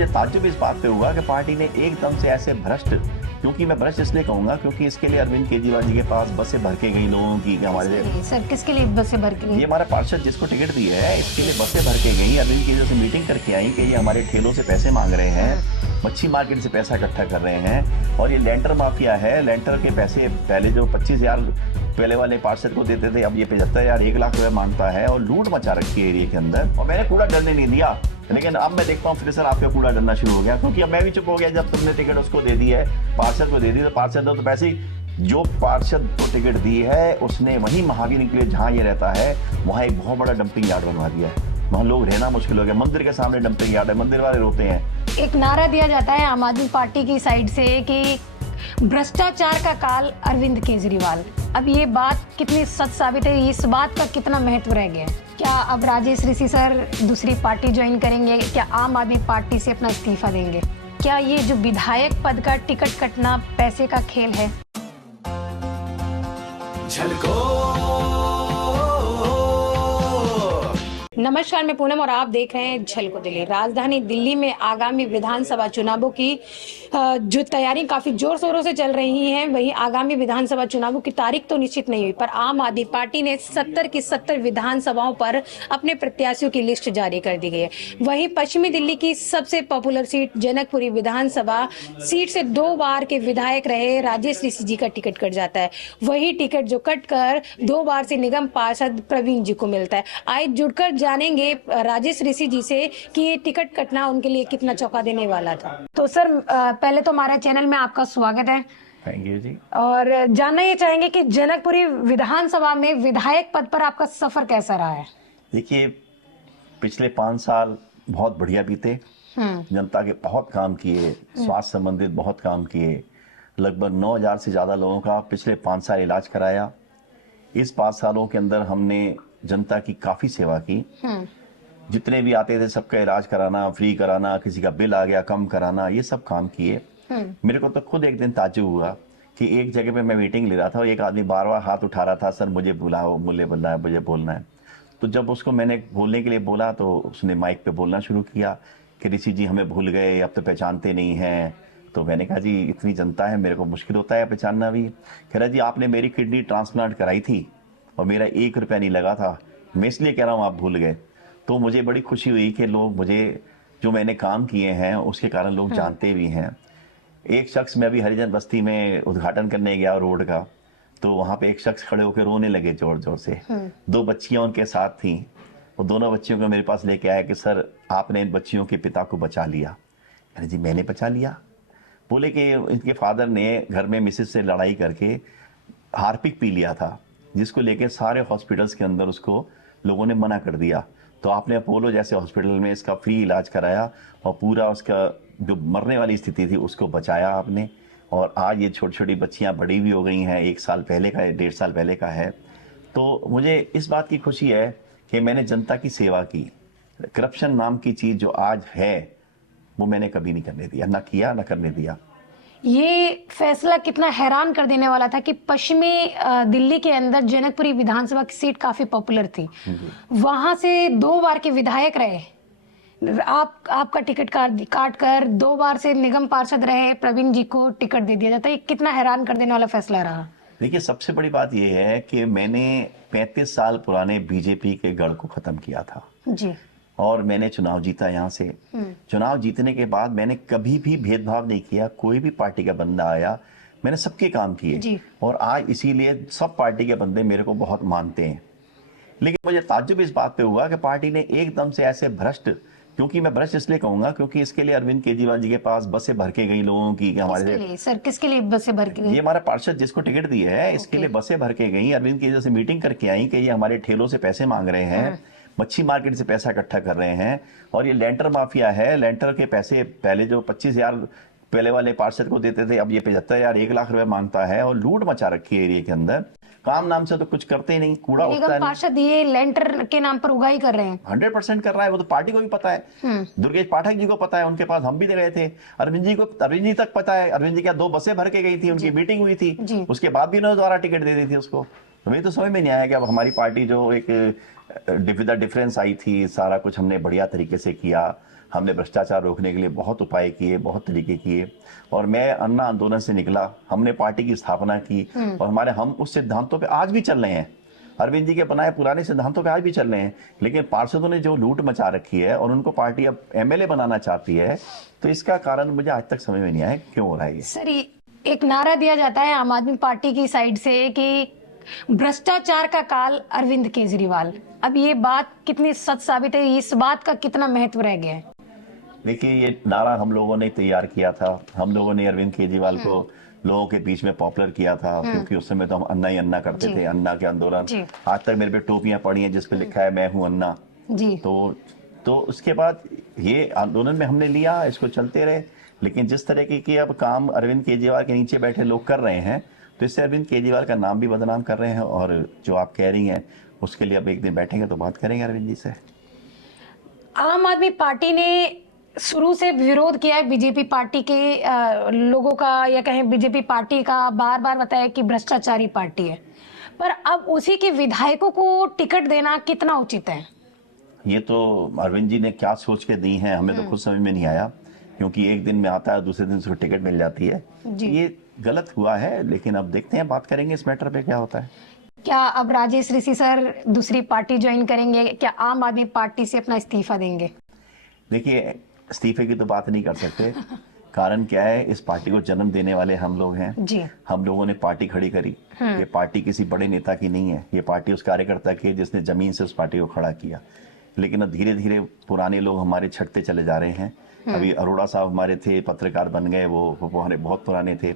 मुझे ताज्जुब इस बात पे हुआ कि पार्टी ने एकदम से ऐसे भ्रष्ट, क्योंकि मैं भ्रष्ट इसलिए कहूंगा क्योंकि इसके लिए अरविंद केजरीवाल जी के पास बसें भर के गई लोगों की कि हमारे सर किसके लिए बसें भर के गई? ये हमारा पार्षद जिसको टिकट दी है इसके लिए बसें भर के गई। अरविंद केजरीवाल से मीटिंग करके आई कि ये हमारे ठेलों से पैसे मांग रहे हैं, मच्छी मार्केट से पैसा इकट्ठा कर रहे हैं और ये लेंटर माफिया है। लेंटर के पैसे पहले जो 25,000 पहले वाले पार्षद को देते थे, अब ये 75,000 1 लाख रुपए मांगता है और लूट मचा रखी है एरिया के अंदर। और मैंने कूड़ा डरने नहीं दिया, लेकिन अब मैं देखता हूँ फिर सर आपका कूड़ा डरना शुरू हो गया, क्योंकि अब मैं भी चुप हो गया। जब तुमने टिकट उसको दे दी है, पार्षद को दे दी, तो पार्षद तो पैसे ही जो पार्षद को टिकट दी है उसने वही महावीर के लिए जहाँ ये रहता है वहाँ एक बहुत बड़ा डंपिंग यार्ड बनवा दिया है। वहाँ लोग रहना मुश्किल हो गया। मंदिर के सामने डंपिंग यार्ड है, मंदिर वाले रोते हैं। एक नारा दिया जाता है आम आदमी पार्टी की साइड से कि भ्रष्टाचार का काल अरविंद केजरीवाल। अब ये बात कितनी सच साबित है, इस बात का कितना महत्व रह गया? क्या अब राजेश ऋषि सर दूसरी पार्टी ज्वाइन करेंगे? क्या आम आदमी पार्टी से अपना इस्तीफा देंगे? क्या ये जो विधायक पद का टिकट कटना पैसे का खेल है? नमस्कार, मैं पूनम और आप देख रहे हैं झलको दिल्ली। राजधानी दिल्ली में आगामी विधानसभा चुनावों की जो तैयारी काफी जोर शोरों से चल रही हैं, वहीं आगामी विधानसभा चुनावों की तारीख तो निश्चित नहीं हुई, पर आम आदमी पार्टी ने 70 की 70 विधानसभाओं पर अपने प्रत्याशियों की लिस्ट जारी कर दी गई है। वहीं पश्चिमी दिल्ली की सबसे पॉपुलर सीट जनकपुरी विधानसभा सीट से 2 बार के विधायक रहे राजेश ऋषि जी का टिकट कट जाता है। वही टिकट जो कट कर 2 बार से निगम पार्षद प्रवीण जी को मिलता है। आइए जुड़कर जानेंगे राजेश ऋषि जी से कि ये टिकट कटना उनके लिए कितना चौंका देने वाला था। तो सर पहले तो हमारे चैनल में आपका स्वागत है। थैंक यू जी। और जानना ये चाहेंगे कि जनकपुरी विधानसभा में विधायक पद पर आपका सफर कैसा रहा है? देखिए, पिछले 5 साल बहुत बढ़िया बीते। जनता के बहुत काम किए, स्वास्थ्य संबंधित बहुत काम किए। लगभग 9,000 से ज्यादा लोगों का पिछले 5 साल इलाज कराया। इस 5 सालों के अंदर हमने जनता की काफी सेवा की। जितने भी आते थे सबका इलाज कराना, फ्री कराना, किसी का बिल आ गया कम कराना, ये सब काम किए। मेरे को तो खुद एक दिन ताज्जुब हुआ कि एक जगह पे मैं मीटिंग ले रहा था और एक आदमी बार बार हाथ उठा रहा था, सर मुझे बुलाओ, मुझे बोलना है, मुझे बोलना है। तो जब उसको मैंने बोलने के लिए बोला तो उसने माइक पे बोलना शुरू किया कि ऋषि जी हमें भूल गए, अब तो पहचानते नहीं हैं। तो मैंने कहा जी इतनी जनता है, मेरे को मुश्किल होता है पहचानना भी। कह रहा जी आपने मेरी किडनी ट्रांसप्लांट कराई थी और मेरा 1 रुपया नहीं लगा था, मैं इसलिए कह रहा हूँ आप भूल गए। तो मुझे बड़ी खुशी हुई कि लोग मुझे जो मैंने काम किए हैं उसके कारण लोग जानते भी हैं। एक शख्स, मैं अभी हरिजन बस्ती में उद्घाटन करने गया रोड का, तो वहां पे एक शख्स खड़े होकर रोने लगे जोर जोर से। 2 बच्चियां उनके साथ थी, वो दोनों बच्चियों को मेरे पास लेके आया कि सर आपने इन बच्चियों के पिता को बचा लिया। अरे जी मैंने बचा लिया? बोले कि इनके फादर ने घर में मिसेस से लड़ाई करके हार्पिक पी लिया था, जिसको लेके सारे हॉस्पिटल्स के अंदर उसको लोगों ने मना कर दिया। तो आपने अपोलो जैसे हॉस्पिटल में इसका फ्री इलाज कराया और पूरा उसका जो मरने वाली स्थिति थी उसको बचाया आपने। और आज ये छोटी छोटी बच्चियां बड़ी भी हो गई हैं, 1 साल पहले का है, 1.5 साल पहले का है। तो मुझे इस बात की खुशी है कि मैंने जनता की सेवा की। करप्शन नाम की चीज जो आज है वो मैंने कभी नहीं करने दिया, ना किया ना करने दिया। ये फैसला कितना हैरान कर देने वाला था कि पश्चिमी दिल्ली के अंदर जनकपुरी विधानसभा की सीट काफी पॉपुलर थी, वहां से 2 बार के विधायक रहे। आपका टिकट काट कर 2 बार से निगम पार्षद रहे प्रवीण जी को टिकट दे दिया जाता है। ये कितना हैरान कर देने वाला फैसला रहा? देखिए, सबसे बड़ी बात यह है कि मैंने 35 साल पुराने बीजेपी के गढ़ को खत्म किया था जी, और मैंने चुनाव जीता यहाँ से। चुनाव जीतने के बाद मैंने कभी भी भेदभाव नहीं किया, कोई भी पार्टी का बंदा आया मैंने सबके काम किए और आज इसीलिए सब पार्टी के बंदे मेरे को बहुत मानते हैं। लेकिन मुझे ताज्जुब इस बात पे हुआ कि पार्टी ने एकदम से ऐसे भ्रष्ट, क्योंकि मैं भ्रष्ट इसलिए कहूंगा क्योंकि इसके लिए अरविंद केजरीवाल जी के पास बसें भर के गई लोगों की कि हमारे सर किसके लिए बसें भर के गई? ये हमारा पार्षद जिसको टिकट दी है इसके लिए बसें भर के गई। अरविंद केजरीवाल से मीटिंग करके आई कि ये हमारे ठेलों से पैसे मांग रहे हैं, मच्छी मार्केट से पैसा इकट्ठा कर रहे हैं और ये लेंटर माफिया है। लेंटर के पैसे पहले जो 25,000 पहले वाले पार्षद को देते थे, अब ये 75,000 1 लाख रुपए मांगता है और लूट मचा रखी है एरिया के अंदर। काम नाम से तो कुछ करते ही नहीं, कूड़ा उठता है। पार्षद ये लेंटर के नाम पर उगाही कर रहे हैं। 100% कर रहा है, वो तो पार्टी को भी पता है। दुर्गेश पाठक जी को पता है, उनके पास हम भी गए थे। अरविंद जी तक पता है। अरविंद जी क्या 2 बसें भर के गई थी, उनकी मीटिंग हुई थी, उसके बाद भी उन्होंने दोबारा टिकट दे दी थी उसको। तो मुझे तो समझ में नहीं आया कि अब हमारी पार्टी जो एक डिफरेंस आई थी, सारा कुछ हमने बढ़िया तरीके से किया। हमने भ्रष्टाचार रोकने के लिए बहुत उपाय किए, बहुत तरीके किए, और मैं अन्ना आंदोलन से निकला, हमने पार्टी की स्थापना की, और हम उस सिद्धांतों पे आज भी चल रहे हैं। अरविंद जी के बनाए पुराने सिद्धांतों पे आज भी चल रहे हैं, लेकिन पार्षदों ने जो लूट मचा रखी है और उनको पार्टी अब एमएलए बनाना चाहती है, तो इसका कारण मुझे आज तक समझ में नहीं आया क्यों हो रहा है ये। सर, एक नारा दिया जाता है आम आदमी पार्टी की साइड से कि भ्रष्टाचार का काल अरविंद केजरीवाल। अब ये बात कितनी सच साबित है, इस बात का कितना महत्व रह गया है? देखिए, ये नारा हम लोगों ने तैयार किया था, हम लोगों ने अरविंद केजरीवाल को लोगों के बीच में पॉपुलर किया था, क्योंकि उस समय तो हम अन्ना ही अन्ना करते थे, अन्ना के आंदोलन। आज तक मेरे पे टोपियां पड़ी हैं जिसपे लिखा है मैं हूं अन्ना जी। तो उसके बाद ये आंदोलन में हमने लिया, इसको चलते रहे, लेकिन जिस तरह के अब काम अरविंद केजरीवाल के नीचे बैठे लोग कर रहे हैं, तो इससे अरविंद केजरीवाल का नाम भी बदनाम कर रहे हैं। और जो आप कह रही हैं उसके लिए अब एक दिन बैठेंगे तो बात करेंगे अरविंद जी से। आम आदमी पार्टी ने शुरू से विरोध किया है बीजेपी पार्टी के लोगों का, या कहें बीजेपी पार्टी का, बार बार बताया कि भ्रष्टाचारी पार्टी है, पर अब उसी के विधायकों को टिकट देना कितना उचित है? ये तो अरविंद जी ने क्या सोच के दी है, हमें तो खुद समझ में नहीं आया, क्योंकि एक दिन में आता है, दूसरे दिन उसको टिकट मिल जाती है। ये गलत हुआ है, लेकिन अब देखते हैं, बात करेंगे इस मैटर पे क्या होता है। क्या अब राजेश ऋषि सर दूसरी पार्टी ज्वाइन करेंगे? क्या आम आदमी पार्टी से अपना इस्तीफा देंगे? देखिए, इस्तीफे की तो बात नहीं कर सकते। कारण क्या है, इस पार्टी को जन्म देने वाले हम लोग हैं जी। हम लोगों ने पार्टी खड़ी करी। ये पार्टी किसी बड़े नेता की नहीं है, ये पार्टी उस कार्यकर्ता की है जिसने जमीन से उस पार्टी को खड़ा किया। लेकिन अब धीरे धीरे पुराने लोग हमारे छटते चले जा रहे हैं। अभी अरोड़ा साहब हमारे थे, पत्रकार बन गए, वो हमारे बहुत पुराने थे।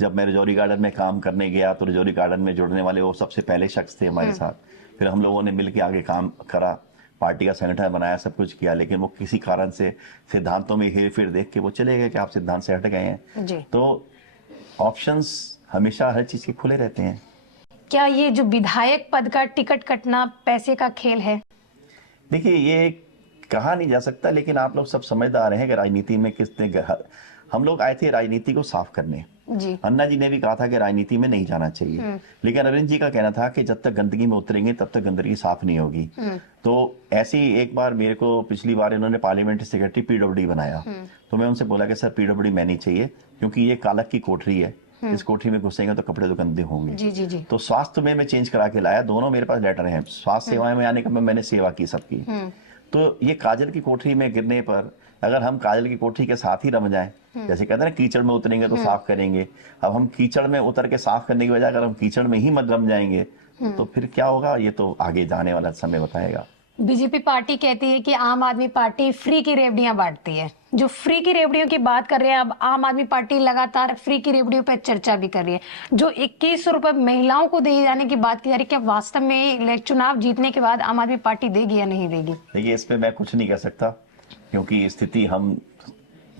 जब मैं रजौरी गार्डन में काम करने गया तो रजौरी गार्डन में जुड़ने वाले वो सबसे पहले शख्स थे हमारे साथ। फिर हम लोगों ने मिलकर आगे काम करा, पार्टी का संगठन बनाया, सब कुछ किया, लेकिन वो किसी कारण से सिद्धांतों में हेर फेर देख के वो चले गए कि आप सिद्धांत से हट गए हैं जी। तो ऑप्शंस हमेशा हर चीज के खुले रहते हैं। क्या ये जो विधायक पद का टिकट कटना पैसे का खेल है? देखिए, ये कहा नहीं जा सकता, लेकिन आप लोग सब समझदार हैं कि राजनीति में हम लोग आए थे राजनीति को साफ करने जी। अन्ना जी ने भी कहा था कि राजनीति में नहीं जाना चाहिए, लेकिन अरविंद जी का कहना था कि जब तक गंदगी में उतरेंगे तब तक गंदगी साफ नहीं होगी। तो ऐसे ही एक बार मेरे को पिछली बार इन्होंने पार्लियामेंट्री सेक्रेटरी पीडब्ल्यूडी बनाया, तो मैं उनसे बोला कि सर पीडब्ल्यूडी मैं नहीं चाहिए, क्योंकि ये कालक की कोठरी है, इस कोठरी में घुसेंगे तो कपड़े तो गंदे होंगे जी, जी, जी। तो स्वास्थ्य में मैं चेंज करा के लाया, दोनों मेरे पास लेटर हैं, स्वास्थ्य सेवाएं में आने का मैंने सेवा की सबकी। तो ये काजल की कोठरी में गिरने पर अगर हम काजल की कोठरी के साथ ही रम जाएं, जैसे कहते हैं ना कीचड़ में उतरेंगे तो साफ करेंगे, अब हम कीचड़ में उतर के साफ करने की बजाय अगर हम कीचड़ में ही मत रम जाएंगे तो फिर क्या होगा, ये तो आगे जाने वाला समय बताएगा। बीजेपी पार्टी कहती है कि आम आदमी पार्टी फ्री की रेवड़ियां बांटती है। जो फ्री की रेवड़ियों की बात कर रहे हैं, अब आम आदमी पार्टी लगातार फ्री की रेवड़ियों पर चर्चा भी कर रही है। जो 2100 रुपए महिलाओं को दिए जाने की बात की जा रही है, क्या वास्तव में चुनाव जीतने के बाद आम आदमी पार्टी देगी या नहीं देगी? देखिए, इस पे मैं कुछ नहीं कह सकता, क्योंकि स्थिति हम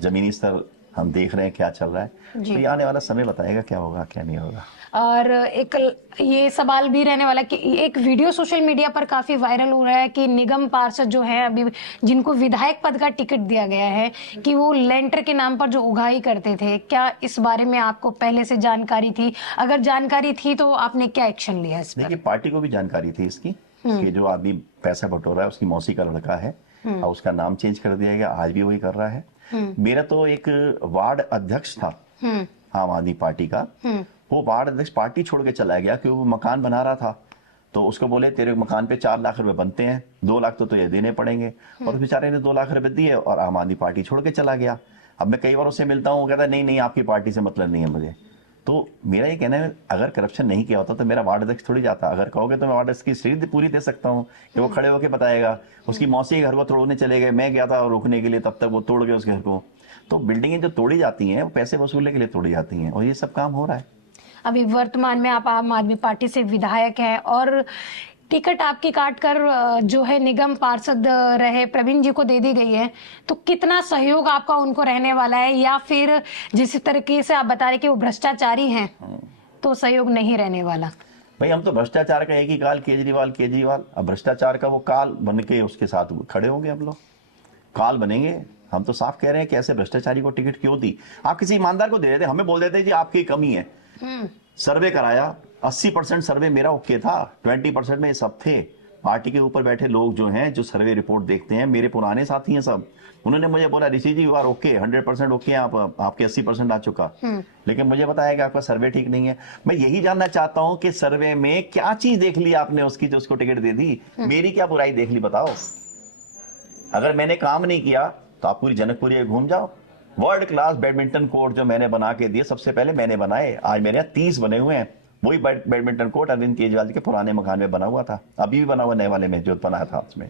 जमीनी स्तर हम देख रहे हैं क्या चल रहा है, तो ये आने वाला समय बताएगा क्या होगा क्या नहीं होगा। और एक ये सवाल भी रहने वाला कि एक वीडियो सोशल मीडिया पर काफी वायरल हो रहा है कि निगम पार्षद जो है अभी जिनको विधायक पद का टिकट दिया गया है कि वो लेंटर के नाम पर जो उगाही करते थे, क्या इस बारे में आपको पहले से जानकारी थी? अगर जानकारी थी तो आपने क्या एक्शन लिया इस पर? देखिए, पार्टी को भी जानकारी थी इसकी कि जो आदमी पैसा बटोरा है उसकी मौसी का लड़का है और उसका नाम चेंज कर दिया गया, आज भी वही कर रहा है। मेरा तो एक वार्ड अध्यक्ष था आम आदमी पार्टी का, वो वार्ड अध्यक्ष पार्टी छोड़ के चला गया क्योंकि वो मकान बना रहा था, तो उसको बोले तेरे मकान पे 4 लाख रुपए बनते हैं, 2 लाख तो तुझे देने पड़ेंगे, और उस बेचारे ने 2 लाख रुपए दिए और आम आदमी पार्टी छोड़ के चला गया। अब मैं कई बार उससे मिलता हूँ, वो कहता है नहीं आपकी पार्टी से मतलब नहीं है मुझे। तो मेरा ये कहना है, अगर करप्शन नहीं किया होता तो मेरा वार्ड अध्यक्ष थोड़ी जाता। अगर कहोगे तो मैं वार्ड अध्यक्ष की श्रेणी पूरी दे सकता हूँ कि वो खड़े होकर बताएगा। उसकी मौसी के घर को तोड़ने चले गए, मैं गया था रोकने के लिए, तब तक वो तोड़ गए उस घर को। तो बिल्डिंगें जो तोड़ी जाती हैं वो पैसे वसूलने के लिए तोड़ी जाती हैं, और ये सब काम हो रहा है। अभी वर्तमान में आप आम आदमी पार्टी से विधायक हैं और टिकट आपकी काटकर जो है निगम पार्षद रहे प्रवीण जी को दे दी गई है, तो कितना सहयोग आपका उनको रहने वाला है, या फिर जिस तरीके से आप बता रहे कि वो भ्रष्टाचारी हैं तो सहयोग नहीं रहने वाला? भाई, हम तो भ्रष्टाचार का एक ही काल केजरीवाल, अब भ्रष्टाचार का वो काल बन के उसके साथ खड़े होंगे, हम लोग काल बनेंगे। हम तो साफ कह रहे हैं कि ऐसे भ्रष्टाचारी को टिकट क्यों दी? आप किसी ईमानदार को दे देते, हमें बोल देते जी आपकी कमी है। सर्वे कराया, 80% सर्वे मेरा ओके था, 20% में सब थे, पार्टी के ऊपर बैठे लोग जो हैं, जो सर्वे रिपोर्ट देखते हैं, मेरे पुराने साथी हैं सब, उन्होंने मुझे बोला ऋषि जी यू आर ओके, 100% ओके, आपके 80% आ चुका, लेकिन मुझे बताया कि आपका सर्वे ठीक नहीं है। मैं यही जानना चाहता हूं कि सर्वे में क्या चीज देख ली आपने उसकी जो उसको टिकट दे दी, मेरी क्या बुराई देख ली बताओ। अगर मैंने काम नहीं किया तो आप पूरी जनकपुरी घूम जाओ। वर्ल्ड क्लास बैडमिंटन कोर्ट जो मैंने बना के दिए, सबसे पहले मैंने बनाए, आज मेरे यहाँ 30 बने हुए हैं। वही बैडमिंटन कोर्ट अरविंद केजरीवाल जी के पुराने मकान में बना हुआ था, अभी भी बना हुआ नए वाले में जो बनाया था उसमें।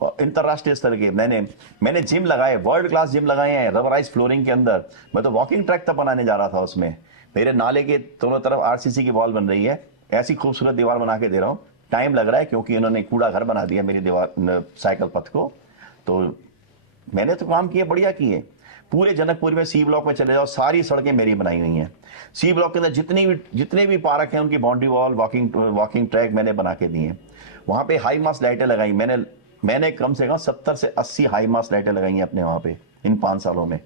और अंतरराष्ट्रीय स्तर के मैंने जिम लगाए, वर्ल्ड क्लास जिम लगाए हैं, रबराइज फ्लोरिंग के अंदर। मैं तो वॉकिंग ट्रैक तक बनाने जा रहा था उसमें। मेरे नाले के दोनों तरफ आरसीसी की वॉल बन रही है, ऐसी खूबसूरत दीवार बना के दे रहा हूँ। टाइम लग रहा है क्योंकि इन्होंने कूड़ा घर बना दिया मेरी दीवार साइकिल पथ को। तो मैंने तो काम किए, बढ़िया किए। पूरे जनकपुर में सी ब्लॉक में चले जाओ, सारी सड़कें मेरी बनाई हुई हैं। सी ब्लॉक के अंदर जितने भी पार्क हैं उनकी बाउंड्री वॉल, वॉकिंग ट्रैक मैंने बना के दिए। वहां पे हाई मास्ट लाइटें लगाई मैंने कम से कम 70 से 80 हाई मास्ट लाइटें लगाई हैं अपने वहां पे इन 5 सालों में।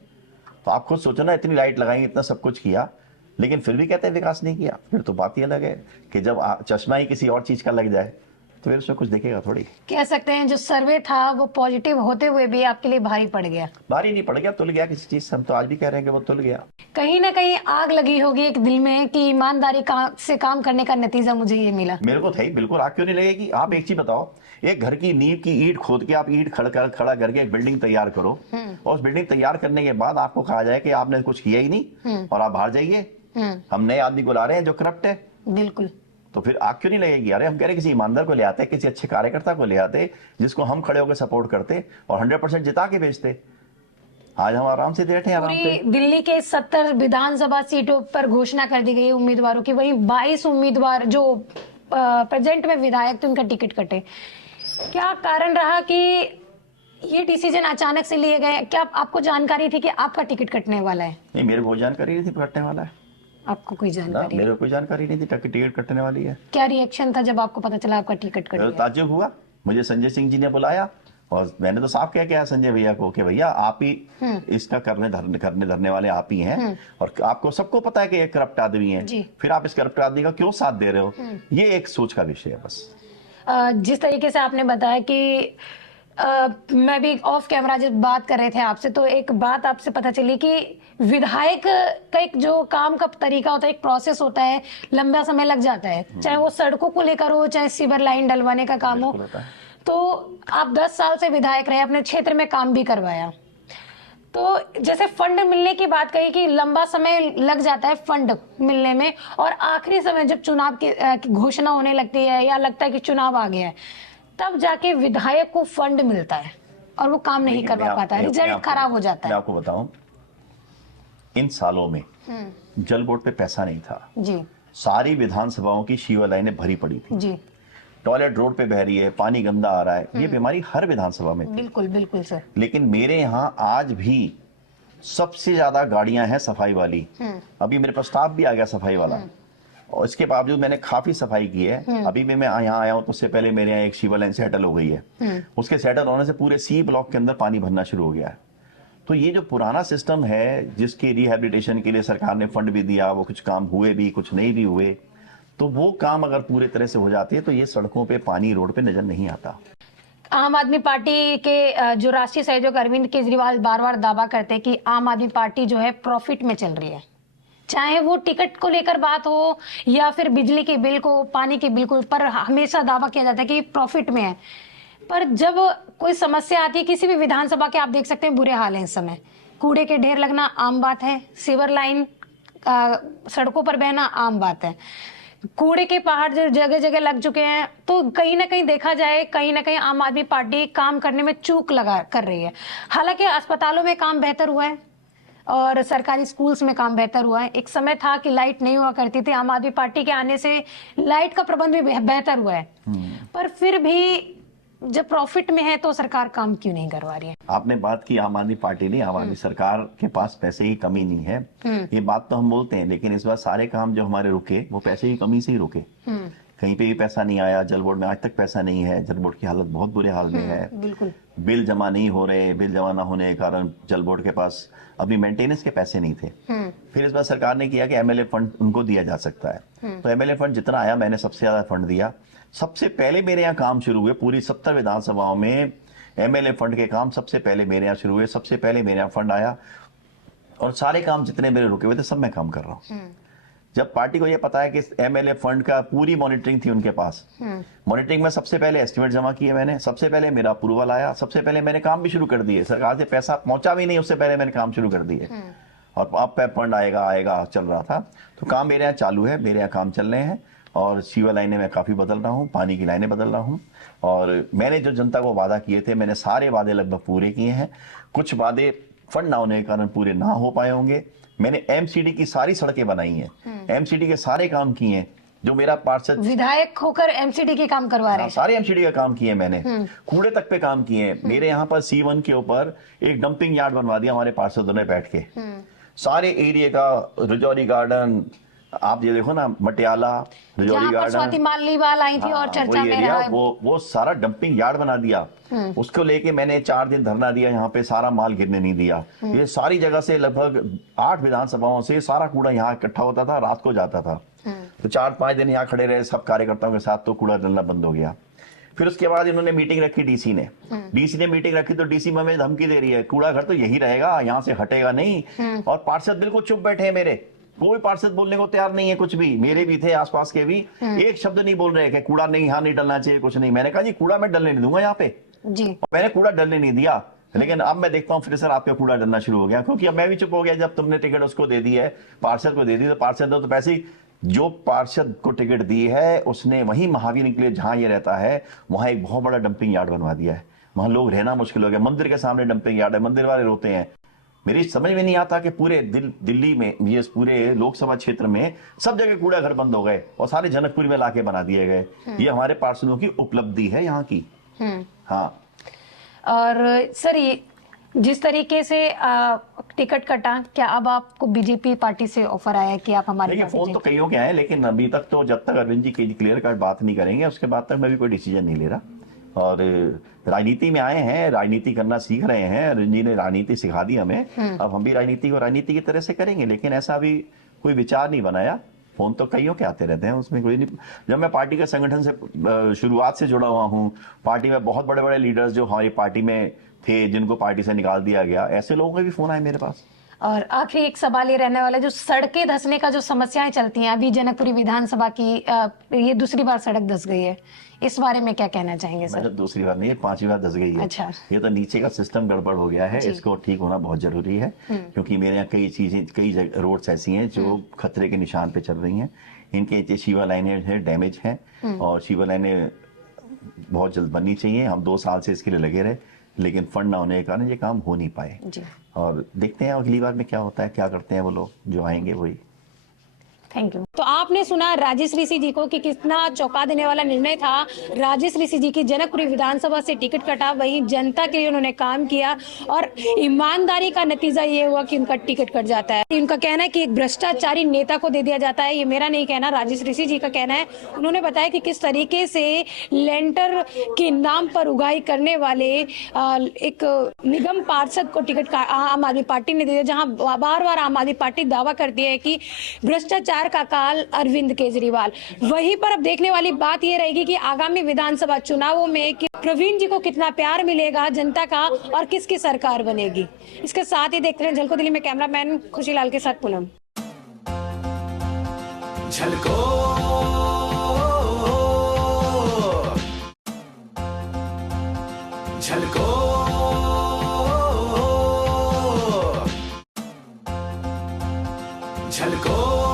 तो आप खुद सोचो ना, इतनी लाइट लगाई, इतना सब कुछ किया, लेकिन फिर भी कहते हैं विकास नहीं किया। फिर तो बात ही अलग है कि जब चश्मा ही किसी और चीज का लग जाए तो फिर उसमें कुछ देखेगा थोड़ी। कह सकते हैं जो सर्वे था वो पॉजिटिव होते हुए भी आपके लिए भारी पड़ गया। भारी नहीं पड़ गया, तुल गया किसी चीज से। हम तो आज भी कह रहे हैं कि वो तुल गया। कहीं ना कहीं आग लगी होगी एक दिल में कि ईमानदारी से काम करने का नतीजा मुझे ये मिला। मेरे को था ही, बिल्कुल आग क्यों नहीं लगेगी। आप एक चीज बताओ, एक घर की नींव की ईंट खोद के आप ईंट खड़ा करके एक बिल्डिंग तैयार करो, और उस बिल्डिंग तैयार करने के बाद आपको कहा जाए कि आपने कुछ किया ही नहीं और आप बाहर जाइए, हम नए आदमी को ला रहे हैं जो करप्ट है। बिल्कुल। तो फिर आग क्यों नहीं लगेगी। अरे हम कह रहे किसी ईमानदार को ले आते, किसी अच्छे कार्यकर्ता को ले आते, जिसको हम खड़े होकर सपोर्ट करते और 100% जिता के भेजते। आज हम आराम से बैठे हैं, आराम से। दिल्ली के 70 विधानसभा सीटों पर घोषणा कर दी गई उम्मीदवारों की, वहीं 22 उम्मीदवार जो प्रेजेंट में विधायक थे उनका टिकट कटे। क्या कारण रहा कि ये डिसीजन अचानक से लिए गए? क्या आपको जानकारी थी कि आपका टिकट कटने वाला है? नहीं, मेरे को जानकारी नहीं थी कटने वाला है। आपको कोई जानकारी? मेरे को कोई जानकारी नहीं थी टिकट कटने वाली है। क्या रिएक्शन था जब आपको पता चला आपका टिकट कट गया? ताज्जुब हुआ। मुझे संजय सिंह जी ने बुलाया और मैंने तो साफ कह के आया संजय भैया को कि भैया आप ही इसका करने धरने वाले आप ही हैं, और आपको सबको पता है कि ये करप्ट आदमी है, फिर आप इस करप्ट आदमी का क्यों साथ दे रहे हो। ये एक सोच का विषय है बस। जिस तरीके से आपने बताया कि मैं भी ऑफ कैमरा जब बात कर रहे थे आपसे, तो एक बात आपसे पता चली कि विधायक का एक जो काम का तरीका होता है, एक प्रोसेस होता है, लंबा समय लग जाता है, चाहे वो सड़कों को लेकर हो, चाहे सीवर लाइन डलवाने का काम हो। तो आप 10 साल से विधायक रहे, अपने क्षेत्र में काम भी करवाया। तो जैसे फंड मिलने की बात कही कि लंबा समय लग जाता है फंड मिलने में, और आखिरी समय जब चुनाव की घोषणा होने लगती है या लगता है कि चुनाव आ गया है, तब जाके विधायक को फंड मिलता है और वो काम नहीं करवा पाता है, रिजल्ट खराब हो जाता है। मैं आपको बताऊं, इन सालों में जल बोर्ड पे पैसा नहीं था जी। सारी विधानसभाओं की सीवर लाइनें भरी पड़ी थी जी। टॉयलेट रोड पे बह रही है, पानी गंदा आ रहा है, ये बीमारी हर विधानसभा में थी। बिल्कुल बिल्कुल सर। लेकिन मेरे यहाँ आज भी सबसे ज्यादा गाड़ियां हैं सफाई वाली। अभी मेरे पास स्टाफ भी आ गया सफाई वाला, और इसके बावजूद मैंने काफी सफाई की है। अभी भी मैं यहाँ आया हूँ तो उससे पहले मेरे यहाँ एक सीवर लाइन सेटल हो गई है। उसके सेटल होने से पूरे सी ब्लॉक के अंदर पानी भरना शुरू हो गया है। तो ये जो पुराना सिस्टम है, जिसकी रिहेबिलिटेशन के लिए सरकार ने फंड भी दिया, वो कुछ काम हुए भी, कुछ नहीं भी हुए, तो वो काम अगर पूरे तरह से हो जाती है तो ये सड़कों पे पानी रोड पे नजर नहीं आता। आम आदमी पार्टी के जो राष्ट्रीय संयोजक अरविंद केजरीवाल बार बार दावा करते हैं कि आम आदमी पार्टी जो है प्रॉफिट में चल रही है, चाहे वो टिकट को लेकर बात हो या फिर बिजली के बिल को, पानी के बिल को, पर हमेशा दावा किया जाता है कि प्रॉफिट में है। पर जब कोई समस्या आती है किसी भी विधानसभा के, आप देख सकते हैं बुरे हाल है इस समय, कूड़े के ढेर लगना आम बात है, सीवर लाइन सड़कों पर बहना आम बात है, कूड़े के पहाड़ जो जगह जगह लग चुके हैं। तो कहीं ना कहीं देखा जाए, कहीं ना कहीं आम आदमी पार्टी काम करने में चूक कर रही है। हालांकि अस्पतालों में काम बेहतर हुआ है और सरकारी स्कूल्स में काम बेहतर हुआ है। एक समय था कि लाइट नहीं हुआ करती थी, आम आदमी पार्टी के आने से लाइट का प्रबंध भी बेहतर हुआ है। पर फिर भी जब प्रॉफिट में है तो सरकार काम क्यों नहीं करवा रही है? आपने बात की आम आदमी पार्टी नहीं, आम आदमी सरकार के पास पैसे की कमी नहीं है, ये बात तो हम बोलते हैं, लेकिन इस बार सारे काम जो हमारे रुके वो पैसे की कमी से ही रुके। कहीं पे भी पैसा नहीं आया, जल बोर्ड में आज तक पैसा नहीं है, जल बोर्ड की हालत बहुत बुरे हाल में है। बिल्कुल। बिल जमा नहीं हो रहे, बिल जमा ना होने के कारण जल बोर्ड के पास अभी मेंटेनेंस के पैसे नहीं थे। फिर इस बार सरकार ने किया कि एमएलए फंड उनको दिया जा सकता है, तो एमएलए फंड जितना आया मैंने सबसे ज्यादा फंड दिया। सबसे पहले मेरे यहाँ काम शुरू हुए, पूरी 70 विधानसभाओं में एमएलए फंड के काम सबसे पहले मेरे यहाँ शुरू हुए, सबसे पहले मेरे यहाँ फंड आया और सारे काम जितने मेरे रुके हुए थे सब मैं काम कर रहा हूँ। जब पार्टी को यह पता है कि एमएलए फंड का पूरी मॉनिटरिंग थी उनके पास, मॉनिटरिंग में सबसे पहले एस्टिमेट जमा किए मैंने, सबसे पहले मेरा अप्रूवल आया, सबसे पहले मैंने काम भी शुरू कर दिए, सरकार से पैसा पहुंचा भी नहीं उससे पहले मैंने काम शुरू कर दिए। और अब फंड आएगा चल रहा था, तो काम मेरे यहाँ चालू है, मेरे यहाँ काम चल रहे हैं और सीवर लाइनें मैं काफी बदल रहा हूँ, पानी की लाइनें बदल रहा हूँ। और मैंने जो जनता को वादा किए थे मैंने सारे वादे लगभग पूरे किए हैं। कुछ वादे फंड ना होने के कारण पूरे ना हो पाए होंगे। मैंने एमसीडी की सारी सड़कें बनाई हैं, एमसीडी के सारे काम किए हैं, जो मेरा पार्षद विधायक होकर एमसीडी के काम करवा रहे हैं। सारे एमसीडी का काम किए मैंने, कूड़े तक पे काम किए हैं। मेरे यहाँ पर C1 के ऊपर एक डंपिंग यार्ड बनवा दिया हमारे पार्षदों ने बैठ के। सारे एरिया का, रजौरी गार्डन, आप ये देखो ना, मटियाला, रजौरी गार्डन, स्वाति मालीवाल आई थी और चर्चा में रहा, वो सारा डंपिंग यार्ड बना दिया। उसको लेके मैंने 4 दिन धरना दिया, यहाँ पे सारा माल गिरने नहीं दिया। ये सारी जगह से लगभग 8 विधानसभाओं से सारा कूड़ा यहाँ इकट्ठा होता था, रात को जाता था। तो 4-5 दिन यहाँ खड़े रहे सब कार्यकर्ताओं के साथ, तो कूड़ा डलना बंद हो गया। फिर उसके बाद इन्होंने मीटिंग रखी, डीसी ने मीटिंग रखी, तो डीसी में हमें धमकी दे रही है कूड़ा घर तो यही रहेगा, यहाँ से हटेगा नहीं। और पार्षद बिल्कुल चुप बैठे हैं मेरे, कोई पार्षद बोलने को तैयार नहीं है कुछ भी। मेरे भी थे, आसपास के भी, एक शब्द नहीं बोल रहे कि कूड़ा नहीं, यहाँ नहीं डलना चाहिए, कुछ नहीं। मैंने कहा जी कूड़ा मैं डलने नहीं दूंगा यहाँ पे जी। मैंने कूड़ा डलने नहीं दिया, लेकिन अब मैं देखता हूँ फिर सर आपका कूड़ा डलना शुरू हो गया, क्योंकि अब मैं भी चुप हो गया। जब तुमने टिकट उसको दे दी है, पार्षद को दे दी, तो पार्षद तो पैसे जो पार्षद को टिकट दी है उसने वही महावीर के लिए जहां ये रहता है वहां एक बहुत बड़ा डंपिंग यार्ड बनवा दिया है। वहां लोग रहना मुश्किल हो गया, मंदिर के सामने डंपिंग यार्ड है, मंदिर वाले रोते हैं। मेरी समझ में नहीं आता कि पूरे दिल्ली में, ये पूरे लोकसभा क्षेत्र में सब जगह कूड़ा घर बंद हो गए और सारे जनकपुरी में लाके बना दिए गए। ये हमारे पार्षदों की उपलब्धि है यहाँ की। हाँ, और सर ये जिस तरीके से टिकट कटा, क्या अब आपको बीजेपी पार्टी से ऑफर आया कि आप हमारे? देखिए फोन तो कईयों के आए, लेकिन अभी तक तो जब तक अरविंद जी क्लियर कट बात नहीं करेंगे उसके बाद तक मैं भी कोई डिसीजन नहीं ले रहा। और राजनीति में आए हैं, राजनीति करना सीख रहे हैं, अरविंद जी ने राजनीति सिखा दी हमें, अब हम भी राजनीति को राजनीति की तरह से करेंगे। लेकिन ऐसा अभी कोई विचार नहीं बनाया। फोन तो कईयों के आते रहते हैं, उसमें कोई नहीं। जब मैं पार्टी के संगठन से शुरुआत से जुड़ा हुआ हूँ, पार्टी में बहुत बड़े बड़े लीडर्स जो हमारी पार्टी में थे जिनको पार्टी से निकाल दिया गया, ऐसे लोगों के भी फोन आए मेरे पास। और आखिरी एक सवाल ये रहने वाला है, जो सड़कें धंसने का जो समस्याएं चलती हैं, अभी जनकपुरी विधानसभा की ये दूसरी बार सड़क धंस गई है, इस बारे में क्या कहना चाहेंगे सर? मतलब दूसरी बार नहीं, 5वीं बार धंस गई है। अच्छा। ये तो नीचे का सिस्टम गड़बड़ हो गया है, इसको ठीक होना बहुत जरूरी है, क्योंकि मेरे यहाँ कई रोड्स ऐसी हैं जो खतरे के निशान पे चल रही हैं। इनके शिवा लाइनें हैं, डैमेज हैं, और शिवा लाइनें बहुत जल्द बननी चाहिए। हम 2 साल से इसके लिए लगे रहे, लेकिन फंड ना होने के कारण ये काम हो नहीं पाए। और देखते हैं अगली बार में क्या होता है, क्या करते हैं वो लोग जो आएंगे वही। Thank you. तो आपने सुना राजेश ऋषि जी को कि कितना चौंका देने वाला निर्णय था राजेश ऋषि जी की, जनकपुरी विधानसभा से टिकट कटा, वहीं जनता के लिए उन्होंने काम किया और ईमानदारी का नतीजा ये हुआ कि उनका टिकट कट जाता है। उनका कहना है कि एक भ्रष्टाचारी नेता को दे दिया जाता है। ये मेरा नहीं कहना, राजेश ऋषि जी का कहना है। उन्होंने बताया कि किस तरीके से लेंटर के नाम पर उगाही करने वाले एक निगम पार्षद को टिकट आम आदमी पार्टी ने दे दिया, जहाँ बार बार आम आदमी पार्टी दावा करती है कि भ्रष्टाचार का काल अरविंद केजरीवाल। वहीं पर अब देखने वाली बात यह रहेगी कि आगामी विधानसभा चुनावों में कि प्रवीण जी को कितना प्यार मिलेगा जनता का और किसकी सरकार बनेगी। इसके साथ ही देखते हैं झलको दिल्ली में कैमरामैन खुशीलाल के साथ पूनम। झलको झलको झलको